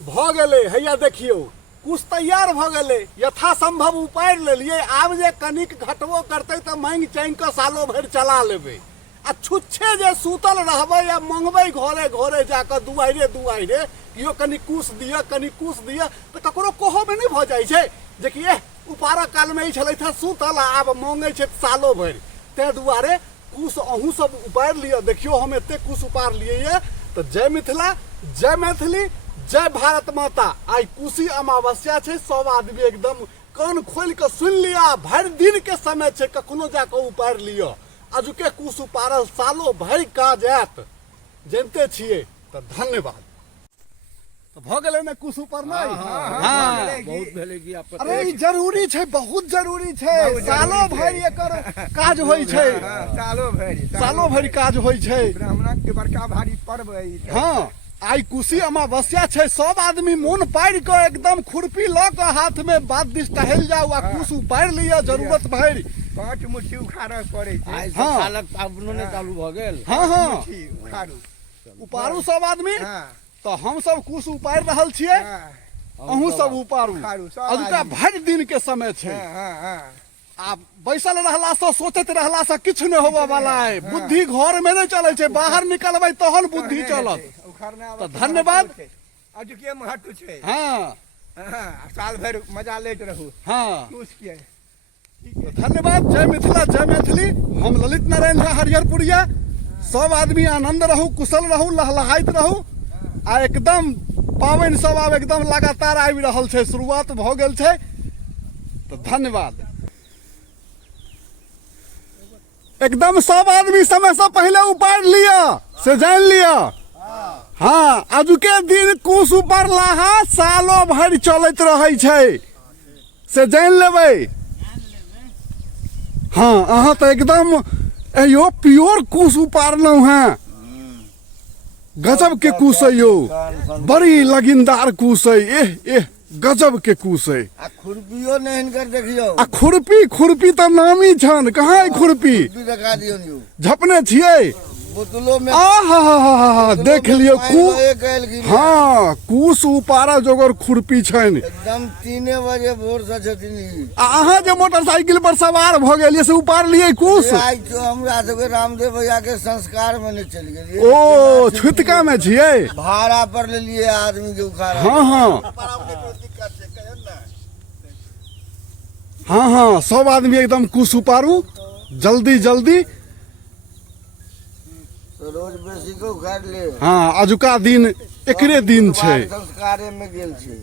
भ गेले हैया देखियो कुछ तैयार भ गेले यथासंभव उपाय लेलिए आब जे कनिक घटबो करते त मांग चांग के सालो भर चला लेबे आ छुच्छे जे सुतल रहबे या मंगबे घरे घरे जाके दुआरे कियो कनि कुछ दिया त ककरो कोहो में नहीं भ जाय छै जे कि उपारा काल में छलै था सुतल आब मांगे छै सालो भर ते दुआरे कुछ अहूँ सब उपार लिया देखियो हम एते कुछ उपार लिए ये तो जय मिथिला जय मैथिली जय भारत माता आई कुशी अमावस्या छै सब आदमी एकदम कान खोल के सुन लिया भर दिन के समय छै कखनो जाके उपार लिया अजुके कुछ उपारल सालो भर काज आयत जानते छिए तो धन्यवाद तो भ गेलै ने कुछ ऊपर नहीं हां बहुत भेले की आप अरे ई जरूरी छै बहुत जरूरी छै सालो भर एकर काज होय छै सालो भर काज होय छै ब्राह्मणक के बड़का भारी पर्व है हां आई कुशी अमावस्या छै सब आदमी मोन पाड़ के एकदम खुरपी ल के हाथ में बात दिस टहल जाओ आ कुछ उपार लिया जरूरत भर 5 मुट्ठी उखाड़े पड़े छै हाँ। सालक पाबनो ने चालू भ गेल हां हां मुट्ठी उखाड़ू उपारू सब आदमी हां तो हम सब कुछ उपार रहल छिए अहूँ सब उपारू उपारू, सब अजुका आदमी। भर दिन के समय छै हां आ बैसल रहला से सोचत रहला से किछ नहीं होबे वाला है बुद्धि घर में नहीं चले छै बाहर निकलबै तहन बुद्धि चलत उखाड़ना तो धन्यवाद। आज के महत्व छै हाँ हां साल भर मजा लेत रहू हाँ खुश के तो धन्यवाद जय मिथिला जय मैथिली हम ललित नारायण झा हरिहरपुरिया सब आदमी आनंद रहू कुशल रहू लहलहाइत रहू आ एकदम पावन सब आब एकदम लगातार आबि रहल छै शुरुआत भ गेल छै तो धन्यवाद एकदम सब आदमी समय से पहले उपार लिया से जान लिया हाँ अजुके दिन कुछ ऊपर लाहा सालो भर चलत रहे छै से जान लेबै हाँ अहाँ तो एकदम यो प्योर कुश उपारलौ हैं गजब के कुश है यो बड़ी लगिनदार कुश है एह गजब के कुश है आ खुरपियो ने हिनकर देखियो आ खुरपी तो नामी छन कहाँ है खुरपी देखा दियो न्यू झपने छियै बोतलों में आहा देख लियो एक गैल की हाँ कुश उपारा जोगर खुरपी छन एकदम 3 बजे भोर से छथिन ई। अहाँ जे मोटरसाइकिल पर सवार भ गेलिए से उपार लिए कुश आई तो हमरा सबके रामदेव भैया के संस्कार में नहीं चल गेलिए ओ छुतका में छियै भाड़ा पर ले लिए आदमी के उखाड़ा हाँ हाँ हाँ हाँ सब आदमी एकदम कुश उपारू जल्दी तो रोज बेसी को उखाड़ ले हाँ अजुका दिन एकरे दिन छै संस्कारे में गेल छै